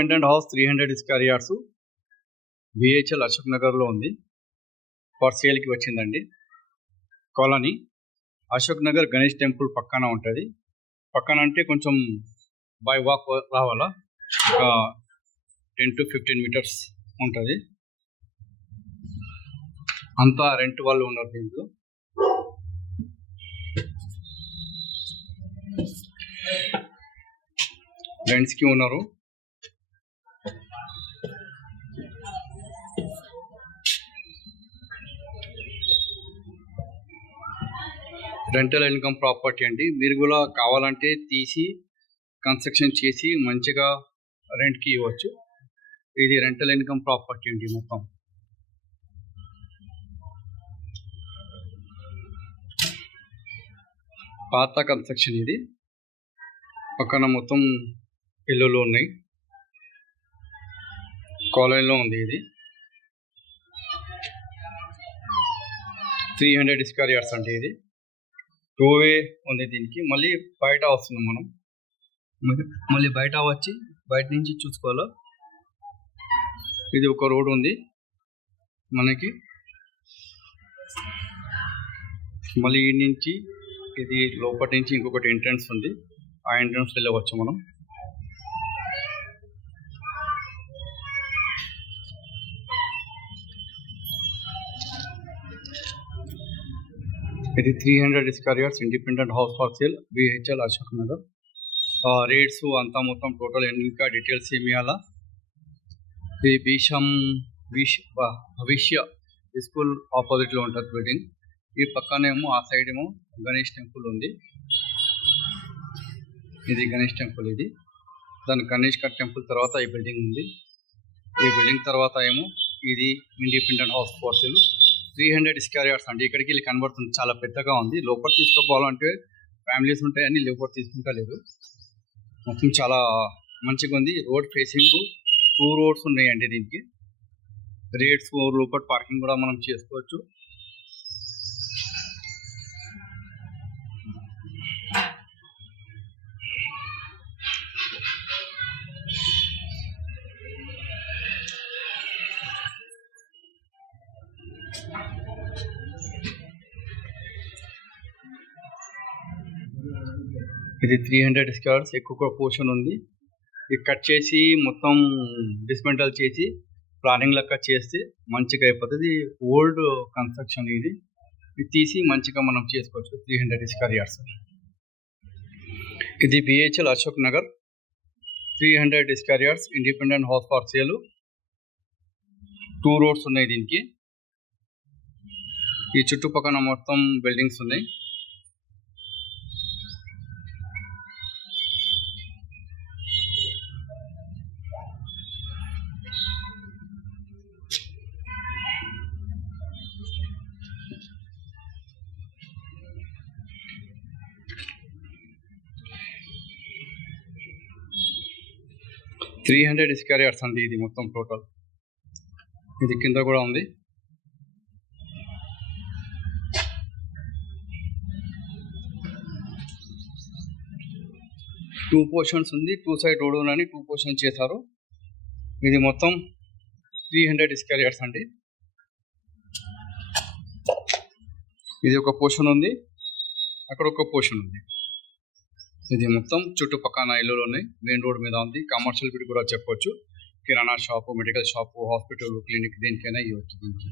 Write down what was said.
Independent house 300 square yards BHEL Ashok నగర్లో ఉంది. For సేల్కి వచ్చిందండి. కాలనీ అశోక్ నగర్ గణేష్ టెంపుల్ పక్కన ఉంటుంది. పక్కన అంటే కొంచెం బై వాక్ రావాలా, ఒక 10 to 15 మీటర్స్ ఉంటుంది. అంతా రెంట్ వాళ్ళు ఉన్నారు దీంట్లో. రెంట్స్కి ఉన్నారు. రెంటల్ ఇన్కమ్ ప్రాపర్టీ అండి. మీరు కూడా కావాలంటే తీసి కన్స్ట్రక్షన్ చేసి మంచిగా రెంట్కి ఇవ్వచ్చు. ఇది రెంటల్ ఇన్కమ్ ప్రాపర్టీ అండి. మొత్తం పాత కన్స్ట్రక్షన్. ఇది పక్కన మొత్తం ఇల్లులు ఉన్నాయి. కాలనీలో ఉంది. ఇది 300 స్క్వేర్ యార్డ్స్ అంటే ఇది 2 వే ఉంది. దీనికి మళ్ళీ బయట వస్తున్నాం మనం. మళ్ళీ బయట వచ్చి బయట నుంచి చూసుకోవాలా. ఇది ఒక రోడ్ ఉంది మనకి. మళ్ళీ ఈ నుంచి ఇది లోపటి నుంచి ఇంకొకటి ఎంట్రన్స్ ఉంది. ఆ ఎంట్రన్స్ వెళ్ళవచ్చు మనం. ఇది 300 square yards independent house for sale BHEL Ashok Nagar. Rates అంతా మొత్తం టోటల్ ఇంకా డీటెయిల్స్ ఏమి ఇవ్వాలా. ఇది భవిష్య స్కూల్ ఆపోజిట్లో ఉంటుంది బిల్డింగ్. ఈ పక్కనేమో ఆ సైడ్ ఏమో గణేష్ టెంపుల్ ఉంది. ఇది గణేష్ టెంపుల్. ఇది దాని గణేష్ టెంపుల్ తర్వాత ఈ బిల్డింగ్ ఉంది. ఈ బిల్డింగ్ తర్వాత ఏమో ఇది independent house for sale 300 square yards అండి. ఇక్కడికి వెళ్ళి కనబడుతుంది, చాలా పెద్దగా ఉంది. లోపల తీసుకోవాలంటే ఫ్యామిలీస్ ఉంటాయని లోపల తీసుకుంటా లేదు. మొత్తం చాలా మంచిగా ఉంది. రోడ్ ఫేసింగ్ 2 రోడ్స్ ఉన్నాయండి దీనికి. రేట్స్ లోపల పార్కింగ్ కూడా మనం చేసుకోవచ్చు. ఇది 300 స్క్వేర్స్ ఎక్కువ పోర్షన్ ఉంది. ఇది కట్ చేసి మొత్తం డిస్మెంటల్ చేసి ప్లానింగ్ లెక్క చేస్తే మంచిగా అయిపోతుంది. ఓల్డ్ కన్స్ట్రక్షన్ ఇది తీసి మంచిగా మనం చేసుకోవచ్చు. 300 స్క్వేర్ యార్డ్స్. ఇది BHEL Ashok Nagar 300 square yards independent house for sale. 2 roads ఉన్నాయి దీనికి. ఈ చుట్టుపక్కల మొత్తం బిల్డింగ్స్ ఉన్నాయి. ఇది 300 స్క్వేర్ యార్డ్స్ అండి. ఇది మొత్తం టోటల్. ఇది కింద కూడా ఉంది. టూ పోర్షన్స్ ఉంది. 2 సైడ్ రోడ్ అని 2 పోర్షన్స్ చేశారు. ఇది మొత్తం 300 స్క్వేర్ యార్డ్స్ అండి. ఇది ఒక పోర్షన్ ఉంది, అక్కడ ఒక పోర్షన్ ఉంది. ఇది మొత్తం చుట్టుపక్కల ఇల్లులు ఉన్నాయి. మెయిన్ రోడ్ మీద ఉంది. కమర్షియల్ బిట్ కూడా చెప్పొచ్చు. కిరాణా shop, medical shop, hospital, clinic దేనికైనా ఇవ్వచ్చు దీనికి.